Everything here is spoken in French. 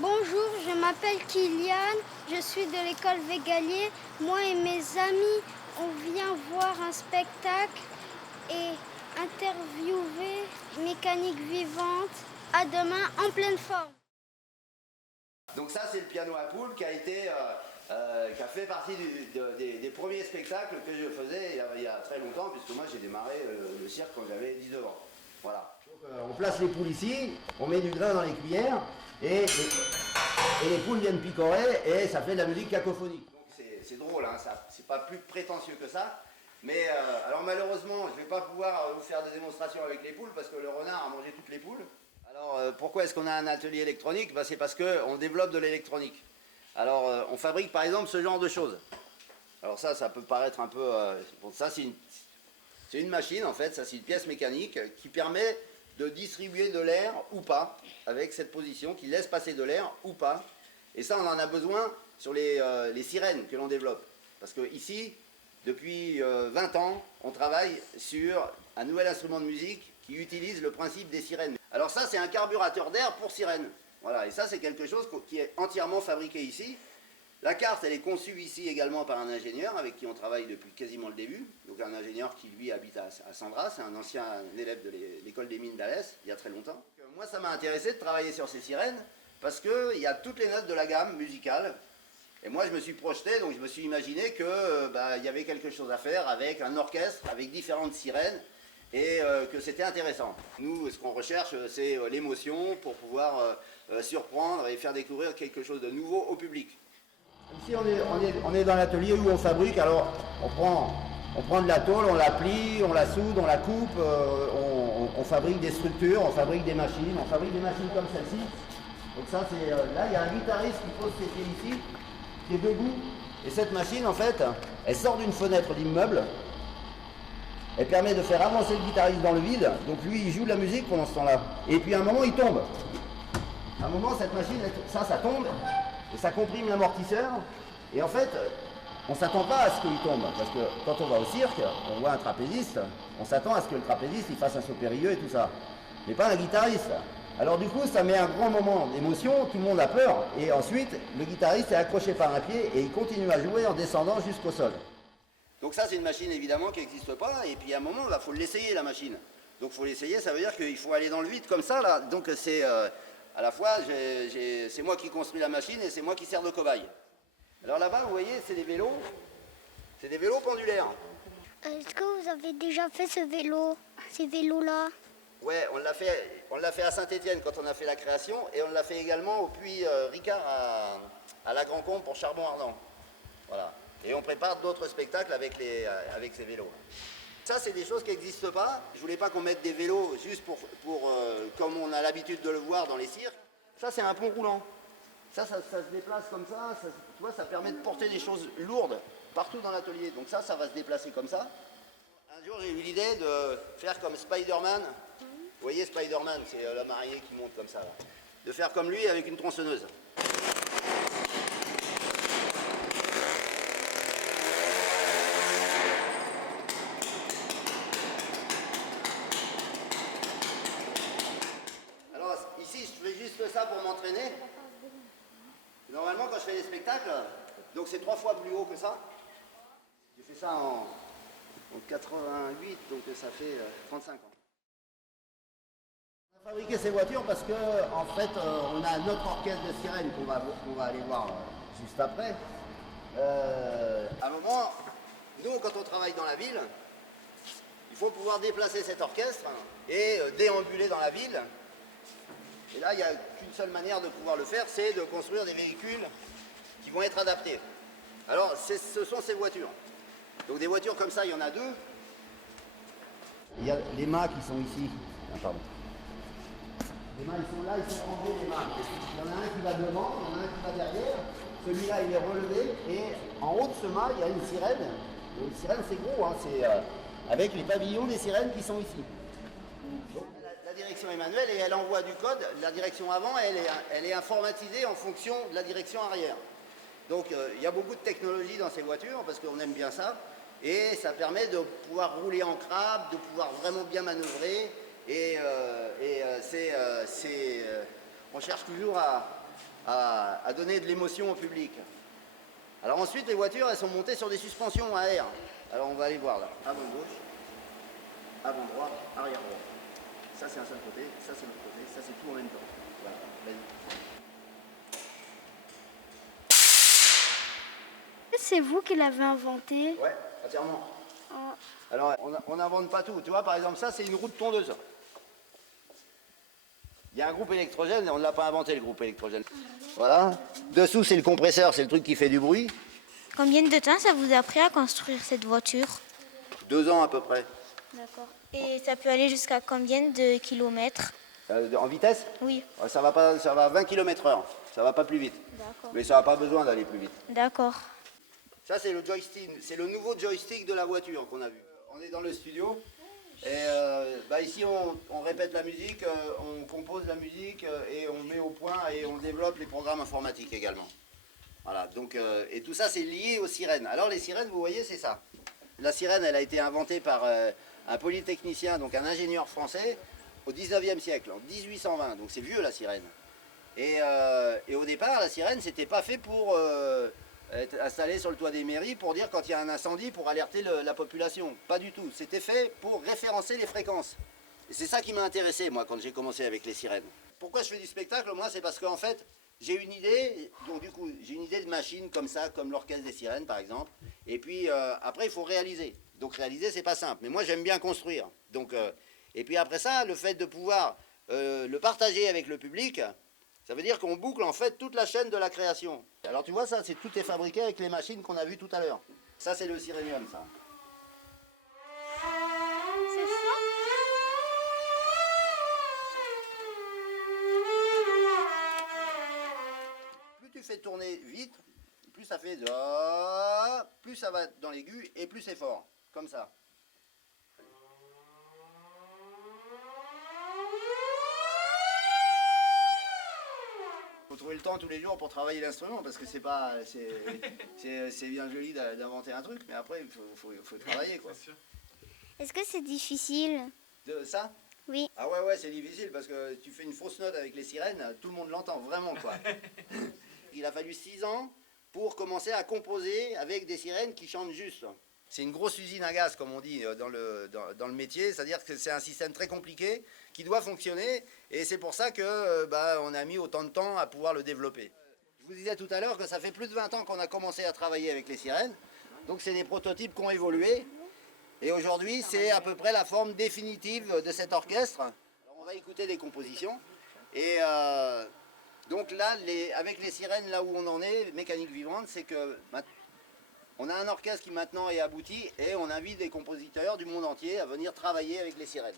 Bonjour, je m'appelle Kylian, je suis de l'école Végalier. Moi et mes amis, on vient voir un spectacle et interviewer mécanique vivante. À demain en pleine forme. Donc ça, c'est le piano à poule qui a fait partie des premiers spectacles que je faisais il y a très longtemps, puisque moi j'ai démarré le cirque quand j'avais 19 ans. Voilà. Donc, on place les poules ici, on met du grain dans les cuillères et les poules viennent picorer et ça fait de la musique cacophonique. Donc c'est drôle, hein, c'est pas plus prétentieux que ça. Mais alors malheureusement, je ne vais pas pouvoir vous faire des démonstrations avec les poules parce que le renard a mangé toutes les poules. Alors pourquoi est-ce qu'on a un atelier électronique? C'est parce qu'on développe de l'électronique. Alors on fabrique par exemple ce genre de choses. Alors ça peut paraître un peu... bon, ça c'est une machine en fait, ça c'est une pièce mécanique qui permet de distribuer de l'air ou pas, avec cette position qui laisse passer de l'air ou pas. Et ça on en a besoin sur les sirènes que l'on développe. Parce que ici, depuis 20 ans, on travaille sur un nouvel instrument de musique qui utilise le principe des sirènes. Alors ça, c'est un carburateur d'air pour sirène. Voilà, et ça, c'est quelque chose qui est entièrement fabriqué ici. La carte, elle est conçue ici également par un ingénieur avec qui on travaille depuis quasiment le début. Donc un ingénieur qui, lui, habite à Sandras, c'est un ancien élève de l'école des mines d'Alès, il y a très longtemps. Donc, moi, ça m'a intéressé de travailler sur ces sirènes parce qu'il y a toutes les notes de la gamme musicale. Et moi, je me suis projeté, donc je me suis imaginé qu'il y avait quelque chose à faire avec un orchestre, avec différentes sirènes, et que c'était intéressant. Nous, ce qu'on recherche, c'est l'émotion pour pouvoir surprendre et faire découvrir quelque chose de nouveau au public. Ici, on est dans l'atelier où on fabrique. Alors, on prend de la tôle, on la plie, on la soude, on la coupe, on fabrique des structures, on fabrique des machines comme celle-ci. Donc ça, c'est là, il y a un guitariste qui pose ses pieds ici, qui est debout. Et cette machine, en fait, elle sort d'une fenêtre d'immeuble. Elle permet de faire avancer le guitariste dans le vide. Donc lui, il joue de la musique pendant ce temps-là. Et puis à un moment, il tombe. À un moment, cette machine, ça tombe. Et ça comprime l'amortisseur. Et en fait, on ne s'attend pas à ce qu'il tombe. Parce que quand on va au cirque, on voit un trapéziste. On s'attend à ce que le trapéziste il fasse un saut périlleux et tout ça. Mais pas un guitariste. Alors du coup, ça met un grand moment d'émotion. Tout le monde a peur. Et ensuite, le guitariste est accroché par un pied et il continue à jouer en descendant jusqu'au sol. Donc ça, c'est une machine évidemment qui n'existe pas. Et puis à un moment, il faut l'essayer, la machine. Donc il faut l'essayer, ça veut dire qu'il faut aller dans le vide comme ça. Là. Donc c'est... à la fois, c'est moi qui construis la machine et c'est moi qui sers de cobaye. Alors là-bas, vous voyez, c'est des vélos. C'est des vélos pendulaires. Est-ce que vous avez déjà fait ces vélos-là? Ouais, on l'a fait à Saint-Étienne quand on a fait la création et on l'a fait également au puits Ricard à la Grand-Combe pour Charbon Ardent. Voilà. Et on prépare d'autres spectacles avec ces vélos. Ça, c'est des choses qui n'existent pas. Je voulais pas qu'on mette des vélos juste comme on a l'habitude de le voir dans les cirques. Ça, c'est un pont roulant. Ça se déplace comme ça. Tu vois, ça permet de porter des choses lourdes partout dans l'atelier. Donc ça va se déplacer comme ça. Un jour, j'ai eu l'idée de faire comme Spider-Man. Vous voyez, Spider-Man, c'est l'homme araignée qui monte comme ça. Là. De faire comme lui avec une tronçonneuse. Ici, je fais juste ça pour m'entraîner. Normalement, quand je fais des spectacles, donc c'est 3 fois plus haut que ça. J'ai fait ça en 88, donc ça fait 35 ans. On a fabriqué ces voitures parce que, en fait, on a notre orchestre de sirènes qu'on va aller voir juste après. À un moment, nous, quand on travaille dans la ville, il faut pouvoir déplacer cet orchestre et déambuler dans la ville. Et là, il n'y a qu'une seule manière de pouvoir le faire, c'est de construire des véhicules qui vont être adaptés. Alors, ce sont ces voitures. Donc des voitures comme ça, il y en a 2. Il y a les mâts qui sont ici. Ah, pardon. Les mâts, ils sont là, ils sont rangés, les mâts. Il y en a un qui va devant, il y en a un qui va derrière. Celui-là, il est relevé. Et en haut de ce mât, il y a une sirène. Et une sirène, c'est gros, hein, c'est avec les pavillons des sirènes qui sont ici. Donc, la direction est manuelle et elle envoie du code. La direction avant, elle est informatisée en fonction de la direction arrière. Donc il y a beaucoup de technologie dans ces voitures parce qu'on aime bien ça. Et ça permet de pouvoir rouler en crabe, de pouvoir vraiment bien manœuvrer. On cherche toujours à donner de l'émotion au public. Alors ensuite, les voitures, elles sont montées sur des suspensions à air. Alors on va aller voir là. Avant gauche, avant droit, arrière droit. Ça c'est un seul côté, ça c'est l'autre côté, ça c'est tout en même temps. Voilà, vas-y. C'est vous qui l'avez inventé? Ouais, entièrement. Oh. Alors on n'invente pas tout. Tu vois, par exemple, ça c'est une roue de tondeuse. Il y a un groupe électrogène, on ne l'a pas inventé le groupe électrogène. Voilà. Dessous c'est le compresseur, c'est le truc qui fait du bruit. Combien de temps ça vous a pris à construire cette voiture? 2 ans à peu près. D'accord. Et ça peut aller jusqu'à combien de kilomètres? En vitesse? Oui. Ça va 20 km/h. Ça va pas plus vite. D'accord. Mais ça n'a pas besoin d'aller plus vite. D'accord. Ça c'est le joystick, c'est le nouveau joystick de la voiture qu'on a vu. On est dans le studio et ici on répète la musique, on compose la musique et on met au point et on développe les programmes informatiques également. Voilà, donc, et tout ça c'est lié aux sirènes. Alors les sirènes, vous voyez, c'est ça. La sirène, elle a été inventée par un polytechnicien, donc un ingénieur français, au 19e siècle, en 1820. Donc c'est vieux la sirène. Et au départ, la sirène, c'était pas fait pour être installée sur le toit des mairies pour dire quand il y a un incendie, pour alerter la population. Pas du tout. C'était fait pour référencer les fréquences. Et c'est ça qui m'a intéressé, moi, quand j'ai commencé avec les sirènes. Pourquoi je fais du spectacle? Moi, c'est parce qu'en fait, j'ai une idée, donc du coup, j'ai une idée de machine comme ça, comme l'orchestre des sirènes, par exemple. Et puis, après, il faut réaliser. Donc, réaliser, c'est pas simple. Mais moi, j'aime bien construire. Donc, et puis après ça, le fait de pouvoir le partager avec le public, ça veut dire qu'on boucle en fait toute la chaîne de la création. Alors tu vois ça, tout est fabriqué avec les machines qu'on a vues tout à l'heure. Ça c'est le Sirénium, ça. C'est ça? Plus tu fais tourner vite, plus ça fait plus ça va dans l'aigu et plus c'est fort. Comme ça. Faut trouver le temps tous les jours pour travailler l'instrument parce que c'est bien joli d'inventer un truc, mais après il faut travailler quoi. Est-ce que c'est difficile? De ça? Oui. Ah ouais c'est difficile parce que tu fais une fausse note avec les sirènes, tout le monde l'entend vraiment quoi. Il a fallu 6 ans pour commencer à composer avec des sirènes qui chantent juste. C'est une grosse usine à gaz, comme on dit dans le métier, c'est-à-dire que c'est un système très compliqué qui doit fonctionner, et c'est pour ça que on a mis autant de temps à pouvoir le développer. Je vous disais tout à l'heure que ça fait plus de 20 ans qu'on a commencé à travailler avec les sirènes, donc c'est des prototypes qui ont évolué, et aujourd'hui c'est à peu près la forme définitive de cet orchestre. Alors, on va écouter des compositions, et donc là, avec les sirènes, là où on en est, Mécanique Vivante, c'est que on a un orchestre qui maintenant est abouti et on invite des compositeurs du monde entier à venir travailler avec les sirènes.